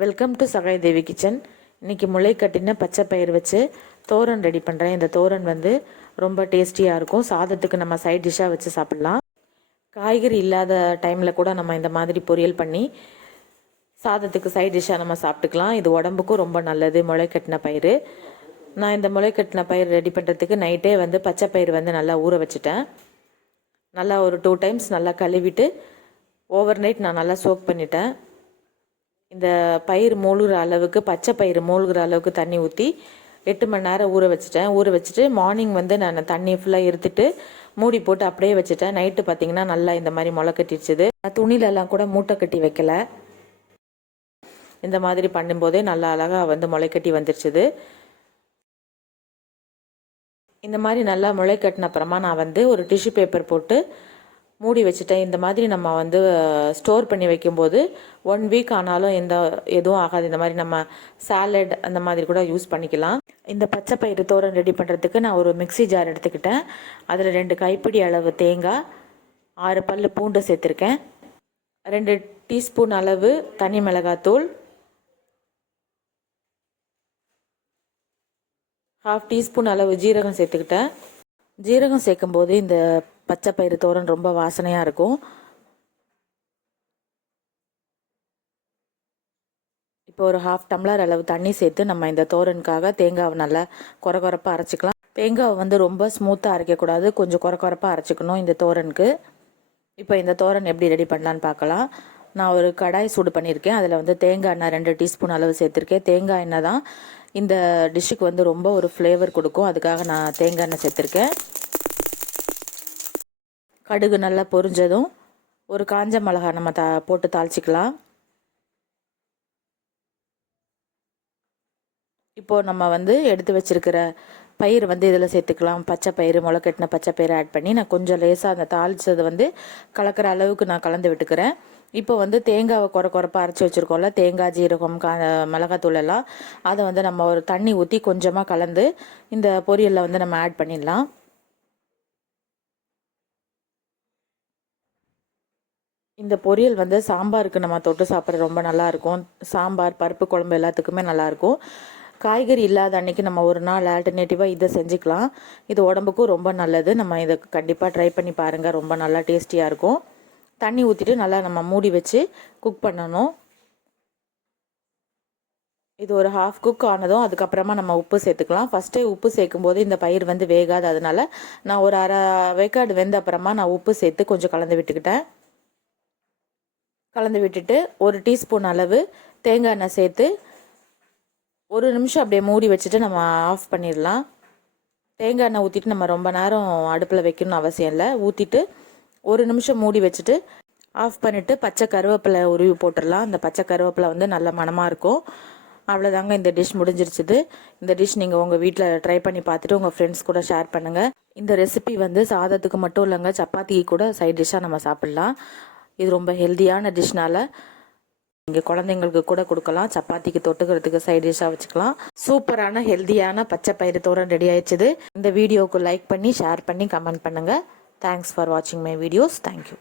Welcome to Sahai Devi kitchen. இன்றைக்கி முளை கட்டின பச்சை பயிர் வச்சு தோரன் ரெடி பண்ணுறேன். இந்த தோரன் வந்து ரொம்ப டேஸ்டியாக இருக்கும். சாதத்துக்கு நம்ம சைட் டிஷ்ஷாக வச்சு சாப்பிட்லாம். காய்கறி இல்லாத டைமில் கூட நம்ம இந்த மாதிரி பொரியல் பண்ணி சாதத்துக்கு சைட் டிஷ்ஷாக நம்ம சாப்பிட்டுக்கலாம். இது உடம்புக்கும் ரொம்ப நல்லது. முளை கட்டின பயிர். நான் இந்த முளை கட்டின பயிர் ரெடி பண்ணுறதுக்கு நைட்டே வந்து பச்சை பயிர் வந்து நல்லா ஊற வச்சுட்டேன். நல்லா ஒரு 2 டைம்ஸ் நல்லா கழுவிட்டு ஓவர் நைட் நான் நல்லா சோக் பண்ணிட்டேன். இந்த பயிர் மூழ்கிற அளவுக்கு, பச்சை பயிர் மூழ்கிற அளவுக்கு தண்ணி ஊற்றி 8 மணி நேரம் ஊற வச்சுட்டேன். ஊற வச்சுட்டு மார்னிங் வந்து நான் தண்ணி ஃபுல்லாக எடுத்துட்டு மூடி போட்டு அப்படியே வச்சுட்டேன். நைட்டு பார்த்திங்கன்னா நல்லா இந்த மாதிரி முளை கட்டிடுச்சுது. துணிலெல்லாம் கூட மூட்டை கட்டி வைக்கல. இந்த மாதிரி பண்ணும்போதே நல்லா அழகாக வந்து முளை கட்டி வந்துருச்சுது. இந்த மாதிரி நல்லா முளை கட்டின அப்புறமா நான் வந்து ஒரு டிஷ்யூ பேப்பர் போட்டு மூடி வச்சுட்டேன். இந்த மாதிரி நம்ம வந்து ஸ்டோர் பண்ணி வைக்கும்போது 1 வீக் ஆனாலும் எதுவும் ஆகாது. இந்த மாதிரி நம்ம சாலட் அந்த மாதிரி கூட யூஸ் பண்ணிக்கலாம். இந்த பச்சை பயிறு தோரன் ரெடி பண்ணுறதுக்கு நான் ஒரு மிக்ஸி ஜார் எடுத்துக்கிட்டேன். அதில் 2 கைப்பிடி அளவு தேங்காய், 6 பல் பூண்டு சேர்த்துருக்கேன், 2 டீஸ்பூன் அளவு தனி மிளகாத்தூள், 1/2 டீஸ்பூன் அளவு ஜீரகம் சேர்த்துக்கிட்டேன். ஜீரகம் சேர்க்கும்போது இந்த பச்சை பயிறு தோரன் ரொம்ப வாசனையாக இருக்கும். இப்போ ஒரு 1/2 டம்ளர் அளவு தண்ணி சேர்த்து நம்ம இந்த தோரனுக்காக தேங்காவை நல்லா கொரகொரப்பாக அரைச்சிக்கலாம். தேங்காவை வந்து ரொம்ப ஸ்மூத்தாக அரைக்கக்கூடாது, கொஞ்சம் கொரகொரப்பாக அரைச்சிக்கணும் இந்த தோரனுக்கு. இப்போ இந்த தோரன் எப்படி ரெடி பண்ணலான்னு பார்க்கலாம். நான் ஒரு கடாய் சூடு பண்ணியிருக்கேன். அதில் வந்து தேங்காய் எண்ணெய் 2 டீஸ்பூன் அளவு சேர்த்துருக்கேன். தேங்காய் எண்ணெய் தான் இந்த டிஷ்ஷுக்கு வந்து ரொம்ப ஒரு ஃப்ளேவர் கொடுக்கும். அதுக்காக நான் தேங்காய் எண்ணெய் சேர்த்துருக்கேன். கடுகு நல்லா பொரிஞ்சதும் ஒரு காஞ்ச மிளகாய் நம்ம போட்டு தாளிச்சிக்கலாம். இப்போது நம்ம வந்து எடுத்து வச்சிருக்கிற பயிர் வந்து இதில் சேர்த்துக்கலாம். பச்சை பயிறு, முளை கட்டின பச்சை பயிறு ஆட் பண்ணி நான் கொஞ்சம் லேசாக அந்த தாளிச்சதை வந்து கலக்கிற அளவுக்கு நான் கலந்து விட்டுக்கிறேன். இப்போ வந்து தேங்காவை கொரப்பாக அரைச்சி வச்சுருக்கோம்ல, தேங்காய், ஜீரகம், மிளகாத்தூள் எல்லாம், அதை வந்து நம்ம ஒரு தண்ணி ஊற்றி கொஞ்சமாக கலந்து இந்த பொரியலில் வந்து நம்ம ஆட் பண்ணிடலாம். இந்த பொரியல் வந்து சாம்பாருக்கு நம்ம தொட்டு சாப்பிட்ற ரொம்ப நல்லாயிருக்கும். சாம்பார், பருப்பு குழம்பு எல்லாத்துக்குமே நல்லாயிருக்கும். காய்கறி இல்லாத அன்றைக்கி நம்ம ஒரு நாள் ஆல்டர்னேட்டிவாக இதை செஞ்சுக்கலாம். இது உடம்புக்கும் ரொம்ப நல்லது. நம்ம இதை கண்டிப்பாக ட்ரை பண்ணி பாருங்கள். ரொம்ப நல்லா டேஸ்டியாக இருக்கும். தண்ணி ஊற்றிட்டு நல்லா நம்ம மூடி வச்சு குக் பண்ணணும். இது ஒரு 1/2 குக் ஆனதும் அதுக்கப்புறமா நம்ம உப்பு சேர்த்துக்கலாம். ஃபஸ்ட்டே உப்பு சேர்க்கும்போது இந்த பயிர் வந்து வேகாது. அதனால் நான் ஒரு 1/2 வேக்காடு வெந்த அப்புறமா நான் உப்பு சேர்த்து கொஞ்சம் கலந்து விட்டுக்கிட்டேன். கலந்து விட்டுட்டு 1 டீஸ்பூன் அளவு தேங்காய் எண்ணெய் சேர்த்து 1 நிமிஷம் அப்படியே மூடி வச்சுட்டு நம்ம ஆஃப் பண்ணிடலாம். தேங்காய் எண்ணெய் ஊற்றிட்டு நம்ம ரொம்ப நேரம் அடுப்பில் வைக்கணும்னு அவசியம் இல்லை. ஊற்றிட்டு 1 நிமிஷம் மூடி வச்சுட்டு ஆஃப் பண்ணிவிட்டு பச்சை கருவேப்பிலை உருவி போட்டுடலாம். அந்த பச்சை கருவேப்பிலை வந்து நல்ல மணமாக இருக்கும். அவ்வளோதாங்க, இந்த டிஷ் முடிஞ்சிருச்சுது. இந்த டிஷ் நீங்கள் உங்கள் வீட்டில் ட்ரை பண்ணி பார்த்துட்டு உங்கள் ஃப்ரெண்ட்ஸ் கூட ஷேர் பண்ணுங்கள். இந்த ரெசிபி வந்து சாதத்துக்கு மட்டும் இல்லைங்க, சப்பாத்திக்கு கூட சைட் டிஷ்ஷாக நம்ம சாப்பிட்லாம். இது ரொம்ப ஹெல்த்தியான டிஷ்னால் நீங்கள் குழந்தைங்களுக்கு கூட கொடுக்கலாம். சப்பாத்திக்கு தொட்டுக்கிறதுக்கு சைட் டிஷ்ஷாக வச்சுக்கலாம். சூப்பரான ஹெல்த்தியான பச்சை பயிறு தோரன் ரெடி ஆயிடுச்சுது. இந்த வீடியோவுக்கு லைக் பண்ணி ஷேர் பண்ணி கமெண்ட் பண்ணுங்கள். தேங்க்ஸ் ஃபார் வாட்சிங் மை வீடியோஸ். தேங்க்யூ.